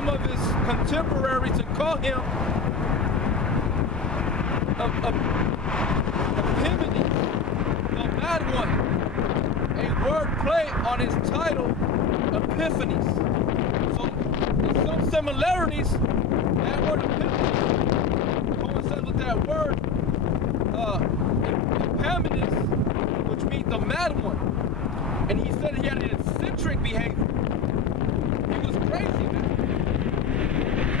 some of his contemporaries to call him Epiphany, the mad one. A word play on his title, Epiphanies. So there's some similarities. That word Epiphany coincides with that word Epiphanies, which means the mad one. And he said he had an eccentric behavior. He was crazy, man.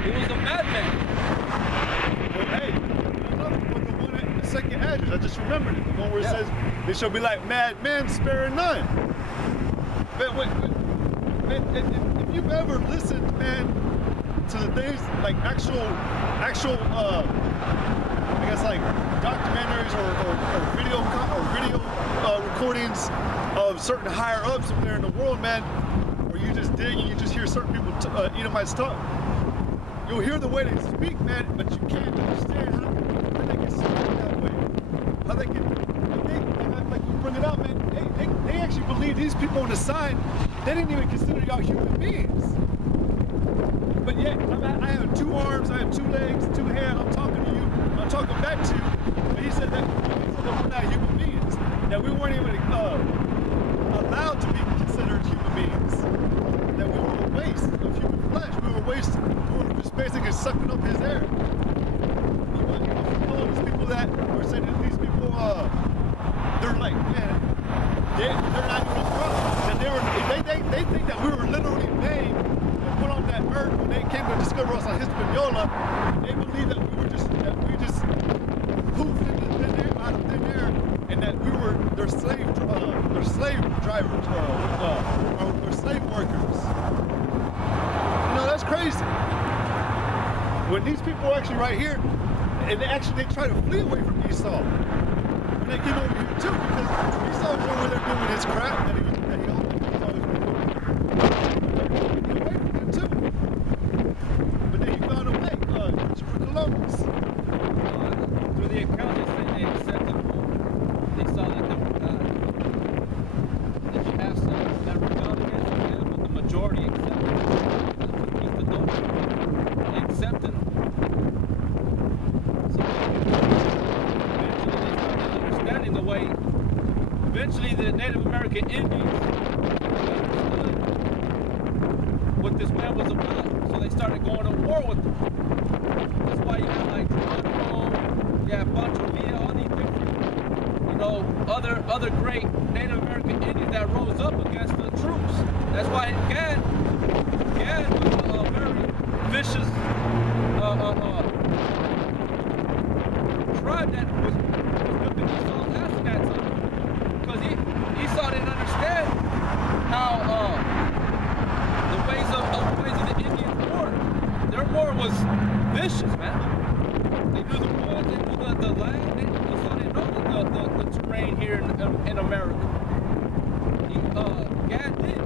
He was a madman. Well, hey, the second address, I just remembered it. The one where it says, they shall be like mad men, sparing none. Man, if you've ever listened, man, to the things like actual, I guess like documentaries or video recordings of certain higher ups up there in the world, man, where you just dig and you just hear certain people, Edomites talk. You'll hear the way they speak, man, but you can't understand how they can speak that way. How they can, like you bring it up, man, they actually believe these people on the side, they didn't even consider y'all human beings. But yet, I have 2 arms, I have 2 legs, 2 hands, I'm talking to you, I'm talking back to you. But he said that we're not human beings, that we weren't even allowed to be considered human beings, that we were a waste of human flesh, we were just basically sucking up his air. You know these people that are saying that these people, they're like, man, they're not even brothers, they think that we were literally made and put on that earth when they came to discover us on Hispaniola. They believe that we just poofed into thin air, out of thin air, and that we were their slave drivers, or slave workers. You know, that's crazy. When these people are actually right here, and they try to flee away from Esau. When they get over here too, because Esau was over there doing his crap that he always was doing. Get away from him too. But then he found a way, Christopher Columbus. Through the account, they accepted him. They saw that they were God. That you have some that rebelled against him, but the majority accepted him. They accepted him. So eventually they started understanding the way. Eventually the Native American Indians understood what this man was about. So they started going to war with him. That's why you have like Geronimo, you have Pancho Villa, all these different, other great Native American Indians that rose up against the troops. That's why Gad was a very vicious tribe that was whipping Esau's ass in that time. Because Esau didn't understand how the ways of the Indians war. Their war was vicious, man. They knew the woods, they knew the land, Esau didn't know the terrain here in America. Gad did.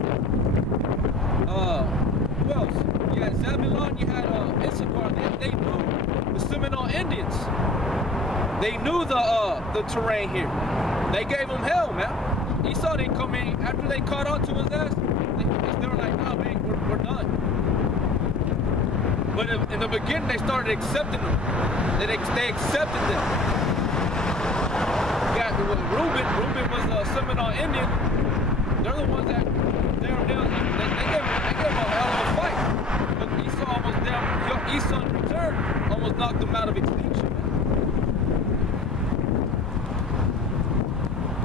Who else? You had Zebulon, you had Issachar. They knew the Seminole Indians. They knew the terrain here. They gave him hell, man. Esau didn't come in after they caught on to his ass. They were like, nah, man, we're done. But in the beginning, they started accepting them. They accepted them. Reuben was a Seminole Indian. They're the ones that they gave him a hell of a fight. But Esau in return almost knocked them out of extinction.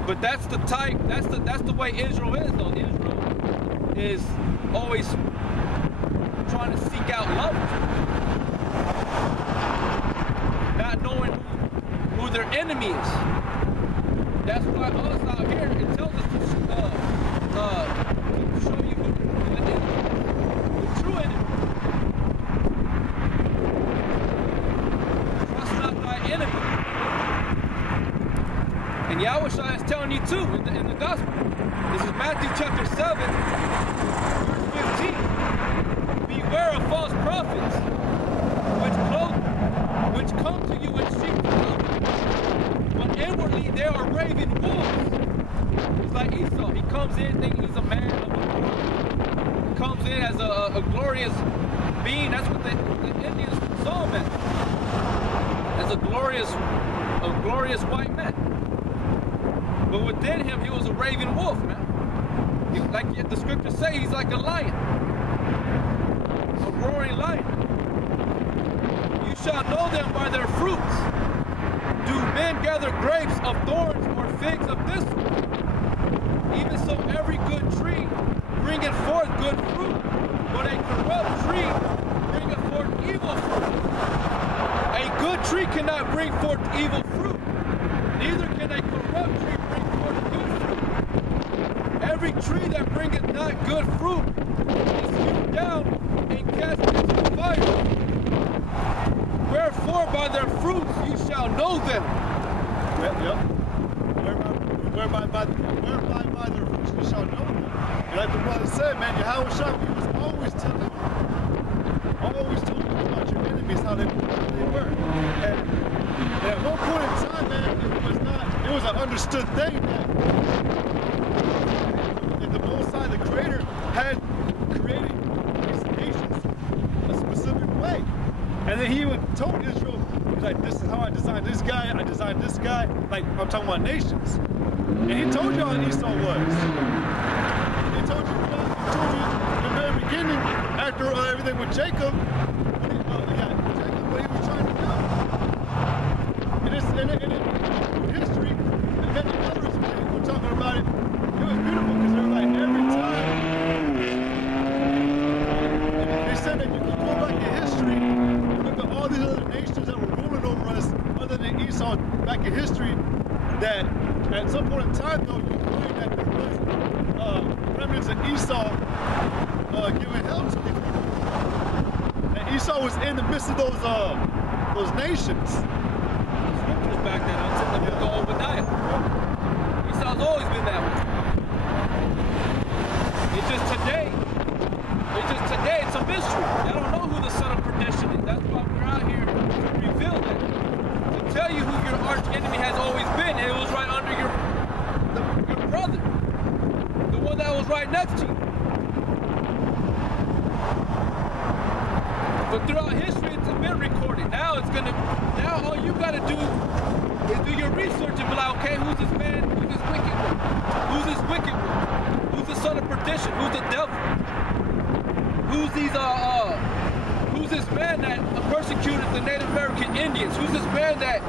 But that's the type, that's the way Israel is though. Israel is always trying to seek out love. Not knowing who their enemy is. That's why us out here, it tells us to show you who the true enemy. Trust not thy enemy. And Yahushua is telling you too in the gospel. This is Matthew chapter 7, verse 15. Beware of false prophets, which come to you in sheep's clothing, but inwardly they are raving wolves. It's like Esau. He comes in thinking he's a man of a He comes in as a glorious being glorious white man. But within him, he was a raving wolf, man. Like the scriptures say, he's like a lion, a roaring lion. You shall know them by their fruits. Do men gather grapes of thorns or figs of thistles? Even so, every good tree bringeth forth good fruit, but a corrupt tree bringeth forth evil fruit. A good tree cannot bring forth evil fruit, neither can a corrupt tree bring forth good fruit. Every tree that bringeth not good fruit is hewn down and cast into the fire. Wherefore by their fruits you shall know them. Yep. Whereby by their fruits you shall know them. And like the brother said, man, Yahweh Shah, he was always telling you about your enemies, how they were. And at one point in time, man, it was an understood thing that the Most High, the Creator, had created these nations a specific way. And then he even told Israel, like, this is how I designed this guy, I designed this guy. Like, I'm talking about nations. And he told you how Esau was. He told you in the very beginning, after everything with Jacob, what he was trying to do. And history, and then the others were talking about it. It was beautiful because they were like, every time, they said that you could go back in history and look at all these other nations that were ruling over us, other than Esau, back in history, that at some point in time, though, you find that there was remnants of Esau giving help to these people. And Esau was in the midst of those nations. Scriptures back then until the book of Obadiah. Esau's always been that way. It's just today, it's a mystery. They don't know who the son of perdition is. That's why we're out here to reveal that. To tell you who your arch enemy has always been. It was right under your brother. The one that was right next to you. But throughout history, it's been recorded. Now all you gotta do is do your research and be like, okay, who's this man? Who's this wicked one? Who's this wicked one? Who's the son of perdition? Who's the devil? Who's this man that persecuted the Native American Indians? Who's this man that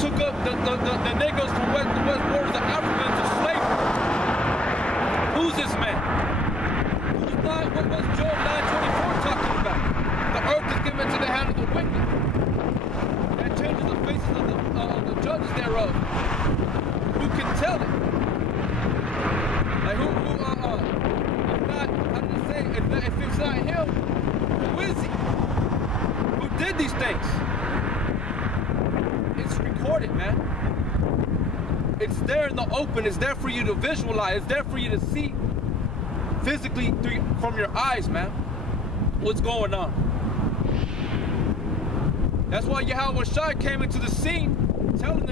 took up the Negroes from the west borders of Africa into slavery? Who's this man? What was Job 9:24 talking about? The earth is given to the hand of the wicked. That changes the faces of the judges thereof. Who can tell it? Like if it's not him, who is he? Who did these things? It's recorded, man. It's there in the open. It's there for you to visualize. It's there for you to see physically from your eyes, man. What's going on? That's why Yahweh Shai came into the scene, telling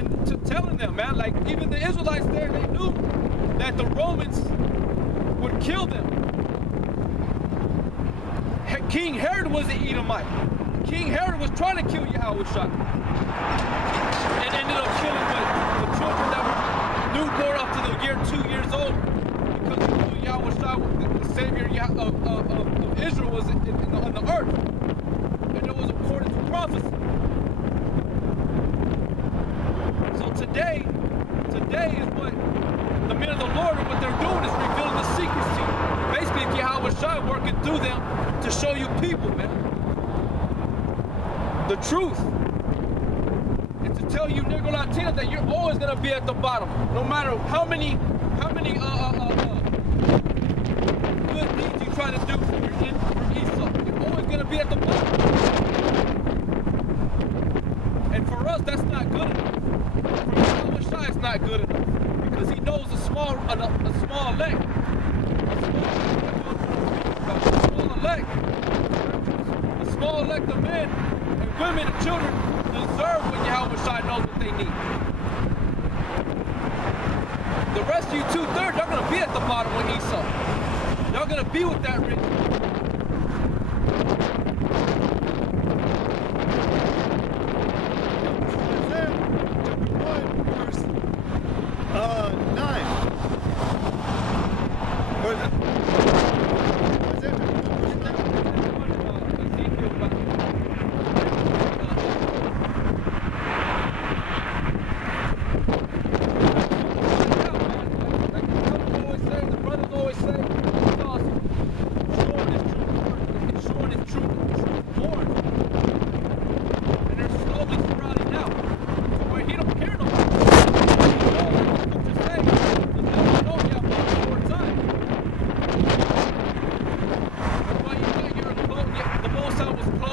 them, man. Like even the Israelites there, they knew that the Romans would kill them. King Herod was an Edomite. King Herod was trying to kill Yahweh Shai, and ended up killing the children that were newborn up to the year 2 years old, because he knew Yahweh Shai, the Savior of Israel, was on the earth, and it was according to prophecy. So today is what the men of the Lord, what they're doing is revealing the secrets to you. Basically, Yahweh Shai working through them to show you people, man. The truth. And to tell you, Negro Latino, that you're always gonna be at the bottom. No matter how many good deeds you try to do from Esau. You're always gonna be at the bottom. And for us, that's not good enough. For Yahweh Shai, it's not good enough. Because he knows a small elect. A small elect of men and women and children deserve what Yahweh Shai knows what they need. The rest of you 2/3, y'all gonna be at the bottom with Esau. Y'all gonna be with that rich.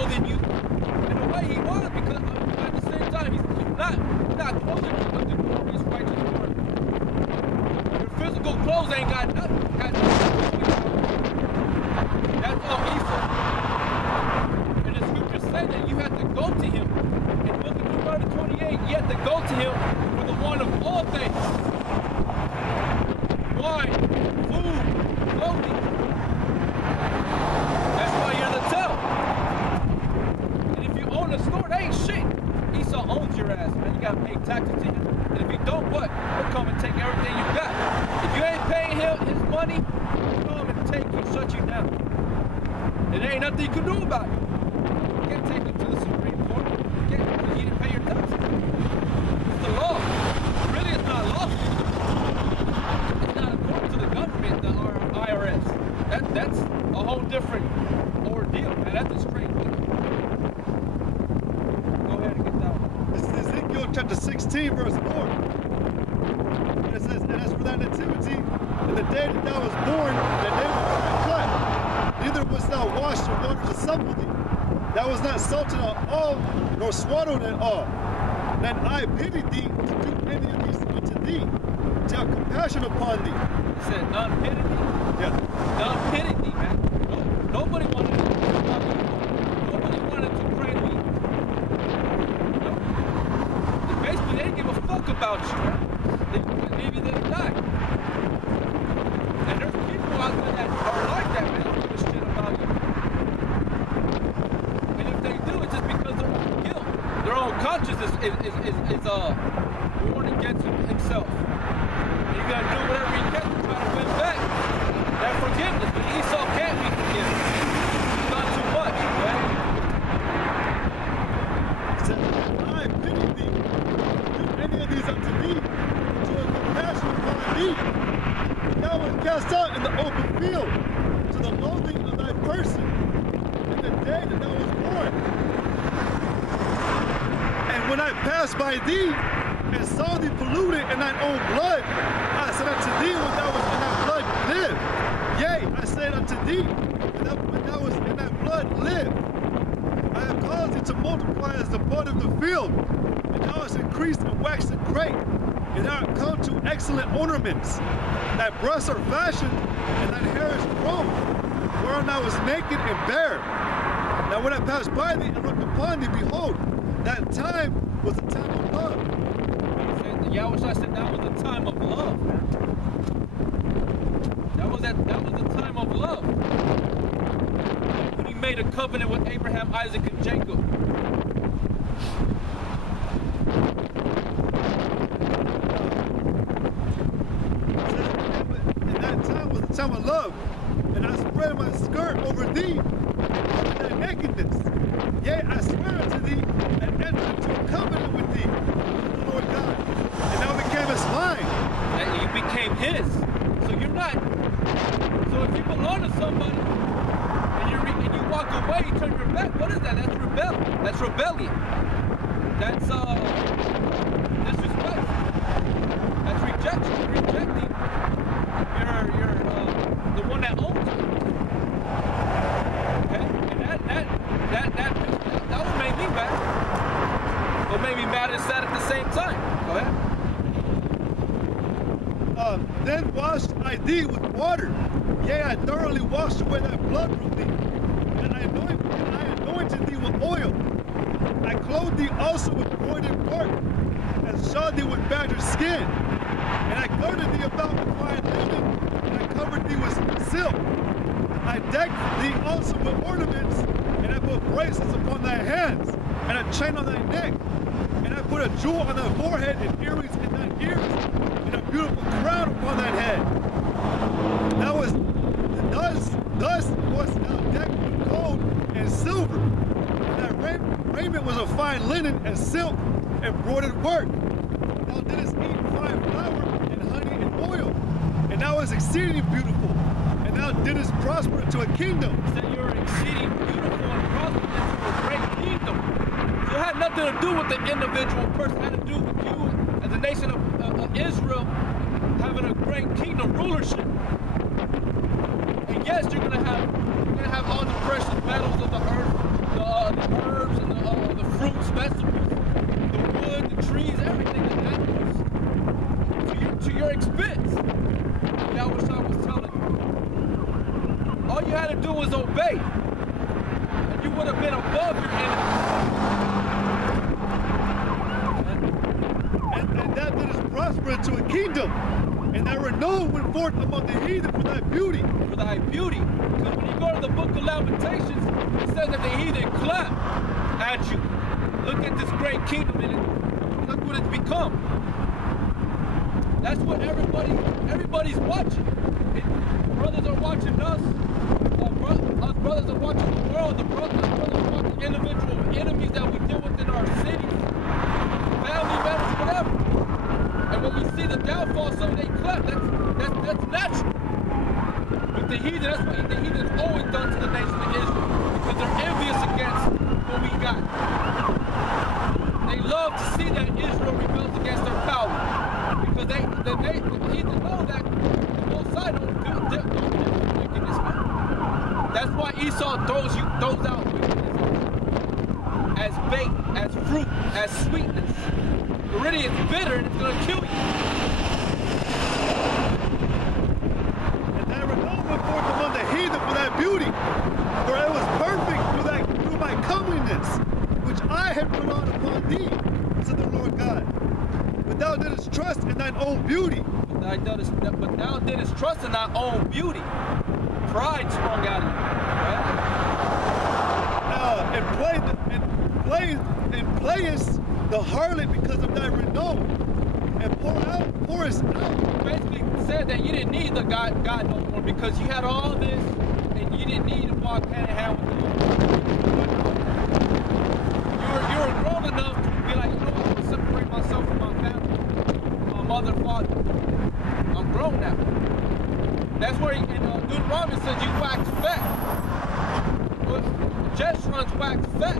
clothing you in the way he was, because at the same time, he's not clothing you with the glorious righteous word. Your physical clothes ain't got nothing. That's all Esau. And the scriptures say that you have to go to him. In the book of Deuteronomy 28, you have to go to him for the one of all things. Wine, food, clothing. That's why you're the tell. And if you own a store, that ain't shit. Esau owns your ass, man. You gotta pay taxes to him. And if you don't, what? He'll come and take everything you got. If you ain't paying him his money, he'll come and take you, shut you down. And there ain't nothing you can do about it. You can't take him to the Supreme Court. You can't, because you didn't pay your taxes. It's the law. Really, it's not lawful. It's not according to the government, the IRS. That's a whole different ordeal, man. That's a straight thing. Go ahead and get that one. This is Ezekiel chapter 16, verse 4. It says, and as for thy nativity, in the day that thou was born, thy name was not cut. Neither wast thou washed in water to supple thee. Thou was not salted at all, nor swaddled at all. Then I pitied thee to do any of these unto thee, to have compassion upon thee. He said, none pitied thee? Yeah. None pitied thee, man. Nobody wanted to love you. Nobody wanted to pray to you. No. Basically, they didn't give a fuck about you, man. Maybe they'll die. And there's people out there that are like that, man. They don't give a shit about you. And if they do, it's just because of their own guilt. Their own conscience is warning against himself. And you gotta do whatever you can to try to win back that forgiveness. But Esau can't be forgiven. He's done too much, man. He said, I pity thee, do any of these unto thee, to have compassion upon thee. But thou wast cast out in the open field, to the loathing of thy person, in the day that thou wast born. And when I passed by thee, and saw thee polluted in thine own blood, I said unto thee, when thou was in thy blood, live. Yea, I said unto thee, when thou was in thy blood, live. I have caused thee to multiply as the bud of the field, and thou hast increased and waxed great, and thou art come to excellent ornaments. Thy breasts are fashioned, and thine hair is grown, whereon thou was naked and bare. Now when I passed by thee and looked upon thee, behold, that time was a time of love. Yahweh said that was the time of love, man. That was the time of love. When he made a covenant with Abraham, Isaac, and Jacob. And that time was the time of love. And I spread my skirt over thee in thy nakedness. Yea, I swear unto thee and entered into a covenant with thee, the Lord God. And thou becamest mine. And you became his. So you're not. So if you belong to somebody and you walk away, you turn your back, what is that? That's rebellion. That's rebellion. That's disrespect. That's rejection. You're rejecting the one that owns you. Okay? And that what made me mad. What made me mad and sad at the same time. Go ahead. Then washed I thee with water. Yea, I thoroughly washed away thy blood from thee. And I anointed thee with oil. I clothed thee also with broidered work, and shod thee with badger skin. And I girded thee about with fine linen, and I covered thee with silk. I decked thee also with ornaments, and I put bracelets upon thy hands, and a chain on thy neck. And I put a jewel on thy forehead, and earrings in thine ears, and a beautiful crown upon thine head. Thus wast thou decked with gold and silver, and thy raiment was of fine linen and silk and broidered work. Thou didst eat fine flour and honey and oil, and thou wast exceeding beautiful, and thou didst prosper into a kingdom. That you're exceeding beautiful and prosper into a great kingdom. So it had nothing to do with the individual person. It had to do with you as the nation of Israel having a great kingdom rulership. And yes, you're gonna have all the precious metals of the earth, the above your enemies. And that is prosperous to a kingdom. And that renown went forth among the heathen for thy beauty. For thy beauty. Because when you go to the book of Lamentations, it says that the heathen clap at you. Look at this great kingdom and look what it's become. That's what everybody's watching. Brothers are watching us. Us brothers are watching the world. The brothers are watching individual enemies that we deal with in our cities, family members, whatever. And when we see the downfall, so they clap. That's natural. But the heathen, that's what the heathen's always done to the nation of Israel, because they're envious against what we got. They love to see that Israel rebels against their power, because the heathen know that the Most High don't do wickedness, man. That's why Esau throws out wickedness as bait, as fruit, as sweetness. Already it's bitter and it's going to kill you. And that renown went forth among the heathen for thy beauty, for it was perfect through my comeliness, which I had put on upon thee, said the Lord God. But thou didst trust in thine own beauty. But thou didst trust in thy own beauty. Pride sprung out of you. Right? And playest the harlot because of thy renown, and pourest out. Basically said that you didn't need the God no more, because you had all this and you didn't need to walk hand in hand with the Lord. You were grown enough to be like, you know what, I'm going to separate myself from my family, my mother, father. I'm grown now. That's where in Deuteronomy says you wax fat. Jeshurun's wax fat.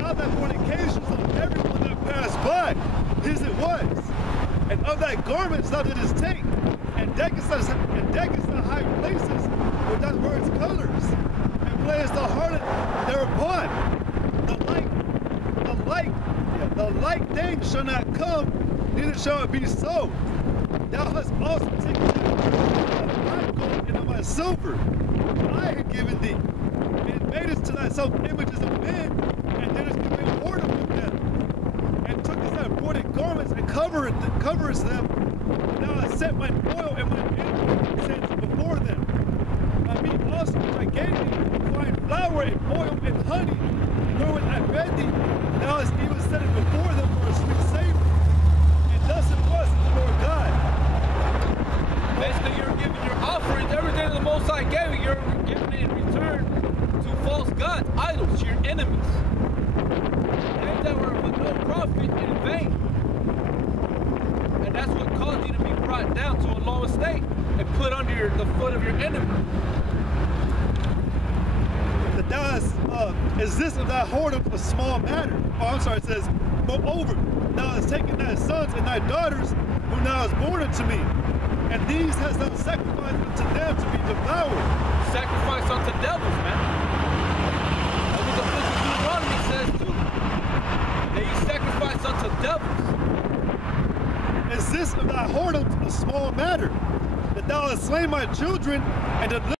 Out thy fornications on everyone that passed by, his it was, and of thy garments thou didst take, and deckest the high places with thy words' colors, and playest the harlot thereupon. The like thing shall not come, neither shall it be so. Thou hast also taken of my gold and of my silver, I had given thee, and madest to thyself images of men, and didst commit whoredom with them, and tookest thy broidered garments and coverest them, and thou hast set mine oil and mine incense before them. My meat also which I gave thee, fine flour and oil and honey, wherewith I fed thee, thou hast even set it before them for a sweet savor. And thus it was, the Lord God. Basically, you're giving your offerings, everything the Most High gave you, you're giving it in return to false gods, idols, your enemies. Things that were of no profit in vain. And that's what caused you to be brought down to a low estate and put under the foot of your enemy. That thou hast, is this of thy whoredom a small matter? Oh, I'm sorry, it says, moreover, thou hast taken thy sons and thy daughters, whom thou hast born unto me, and these hast thou sacrificed unto them to be devoured. Sacrifice unto devils, man. That's what the book of Deuteronomy says too. That you sacrifice unto devils. Is this of thy whoredom a small matter? That thou hast slain my children and delivered